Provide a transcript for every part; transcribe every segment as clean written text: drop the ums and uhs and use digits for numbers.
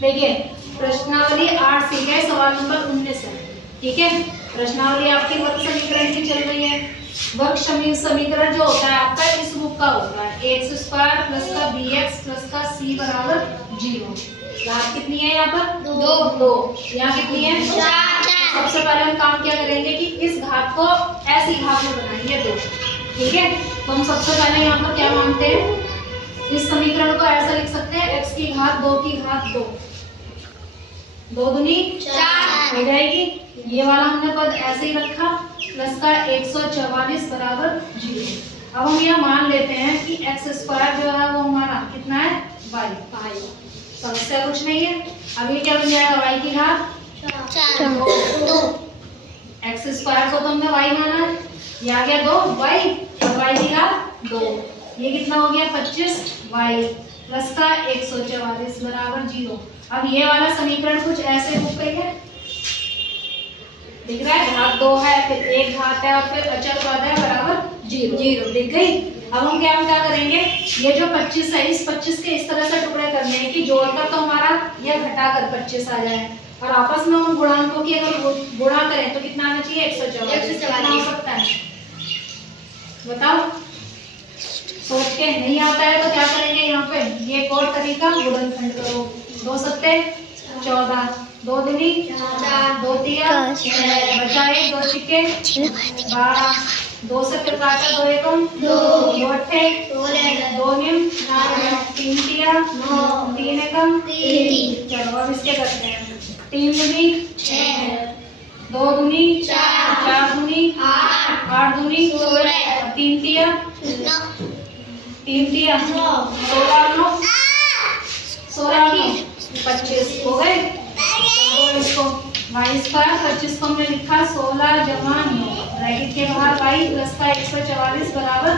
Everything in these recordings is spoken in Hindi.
देखिए प्रश्नावली 8 सी है, सवाल नंबर 19 है। ठीक है, प्रश्नावली आपकी वर्ग समीकरण की चल रही है। वर्ग समीकरण जो होता है आपका इस रूप का होता है, एक्स स्क्वायर प्लस का बी एक्स प्लस का सी बराबर 0। घात कितनी है यहाँ पर? 2। यहाँ कितनी है? 4। सबसे पहले हम काम क्या करेंगे कि इस घात को ऐसी घात में बनाएंगे 2। ठीक है, तो हम सबसे पहले यहाँ पर क्या मानते हैं, इस समीकरण को ऐसा लिख सकते हैं, x की घात 2 की घात 2, 2 दूनी 4 हो जाएगी। ये वाला हमने पद ऐसे ही रखा, प्लस का 144 बराबर 0। अब हम यह मान लेते हैं कि एक्स स्क्वायर जो है वो हमारा कितना है? y। समस्या कुछ नहीं है। अब ये क्या बन जाएगा? y की घात 2। एक्स स्क्वायर को तो हमने y माना है, ये आ गया 2y और y की घात 2। ये कितना हो गया? 25y प्लस का 144 बराबर 0। अब ये वाला समीकरण कुछ ऐसे रूप में है, दिख रहा है? घात 2 है, फिर एक घात है और फिर अचल पद है बराबर 0 दिख गई। अब हम क्या करेंगे, ये जो 25 है, इस 25 के इस तरह से टुकड़े करने हैं कि जोड़कर तो हमारा यह घटाकर 25 आ जाए और आपस में उन गुणांकों की अगर गुणा करें तो कितना आना चाहिए? 144 हो सकता है। बताओ, सोच के नहीं आता है तो क्या करेंगे? यहाँ पे ये एक और तरीका, गुणनखंड करो। 2 सत्ते 14, 2 दूनी 4, 2 तिया 6, बचा 1, 2 छिक्के 12, 2 से फिर काटा 2 एकम 2, 2 अट्ठे 2 निम 3 तिया 9, 3 एकम 3। चलो अब इसके करते हैं। 3 दूनी 6, 2 दूनी 4, 4 दूनी 8, 8 दूनी 16, 3 तिया 3 तिया 16 9 25 हो गए। तो इसको y स्क्वायर 25 को हमने लिखा 16 जमा 9 ब्रैकेट के बाहर y प्लस का 144 बराबर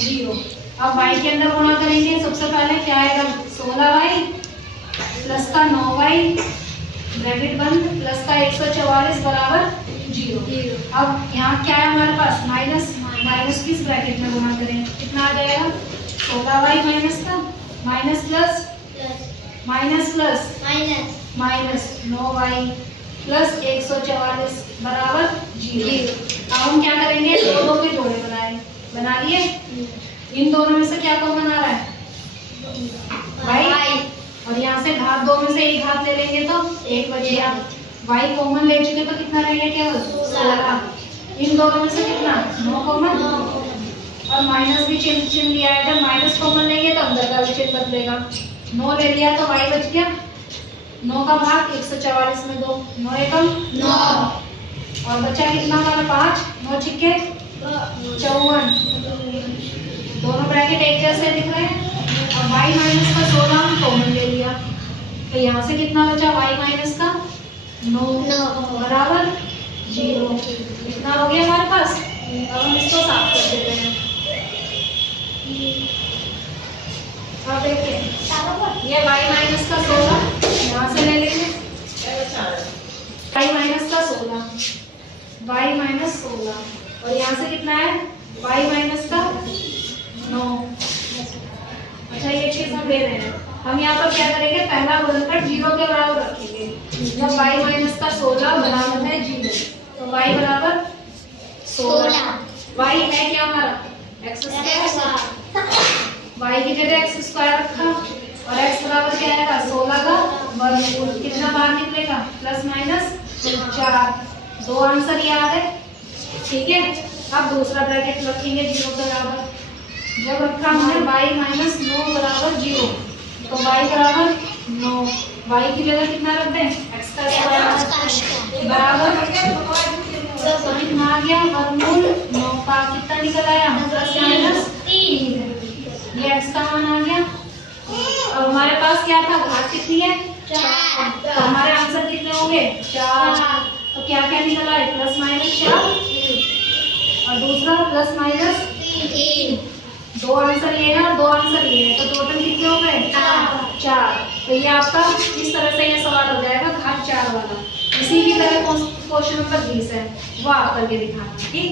0। अब y के अंदर गुणा करेंगे। सबसे पहले क्या आएगा? 16y प्लस का 9y ब्रैकेट बंद प्लस का 144 बराबर 0। अब यहाँ क्या है हमारे पास? माइनस किस ब्रैकेट में गुणा करें? कितना आ जाएगा? 16y माइनस का minus plus minus plus minus 9y plus 144 बराबर 0। अब हम क्या करेंगे? दो के जोड़े बना लिए। इन दोनों में से क्या कॉमन आ रहा है? y। और यहाँ से घात 2 में से एक घात ले लेंगे तो 1 बचेगा। y कॉमन ले चुके तो कितना रहेगा? केवल 16। इन दोनों में से कितना? 9 कॉमन और माइनस भी चिन्ह लिया है। जब माइनस कॉमन लेंगे तो अंदर का भी चिन्ह बदलेगा। 9 ले लिया तो y बच गया। 9 का भाग 144 में 2, 9 एकम 9 और बचा कितना हमारा? 5, 9 छिक्के 54। दोनों ब्रैकेट एक जैसे दिख रहे हैं। और y माइनस का 16 हम कॉमन ले लिया तो यहाँ से कितना बचा? y माइनस का 9 बराबर 0। कितना हो गया हमारे पास? अब हम इसको साफ कर देते हैं। अब देखिए ये y माइनस का 16 यहाँ से ले लेंगे। y माइनस का 16 y माइनस 16 और यहाँ से कितना है? y माइनस का 9। अच्छा ये चीज हम ले रहे हैं। हम यहाँ पर क्या करेंगे? पहला गुणनखंड 0 के बराबर रखेंगे। जब y माइनस का 16 बराबर है 0 तो y बराबर 16। y है क्या हमारा? x square. y की जगह x स्क्वायर रखा और x बराबर क्या आएगा? 16 का वर्गमूल। कितना बाहर निकलेगा? Plus minus 4। 2 आंसर ये आ गए। ठीक है, अब दूसरा ब्रैकेट रखेंगे 0 के बराबर। जब रखा हमने y माइनस 9 बराबर 0 तो y बराबर 9। y की जगह कितना रख दें? x का स्क्वायर बराबर कितना आ गया? वर्गमूल 9 का कितना निकल आया? Plus minus 3। ये x का मान आ गया। और हमारे पास क्या था? घात कितनी है? 4। तो हमारे आंसर कितने होंगे? 4। तो क्या क्या निकला है? प्लस माइनस 4 और दूसरा प्लस माइनस 3। 2 आंसर ये है और 2 आंसर ये है, तो टोटल कितने हो गए? 4। तो ये आपका इस तरह से ये सवाल हो जाएगा घात 4 वाला। इसी की तरह क्वेश्चन नंबर 20 है, वो आप करके दिखाना। ठीक।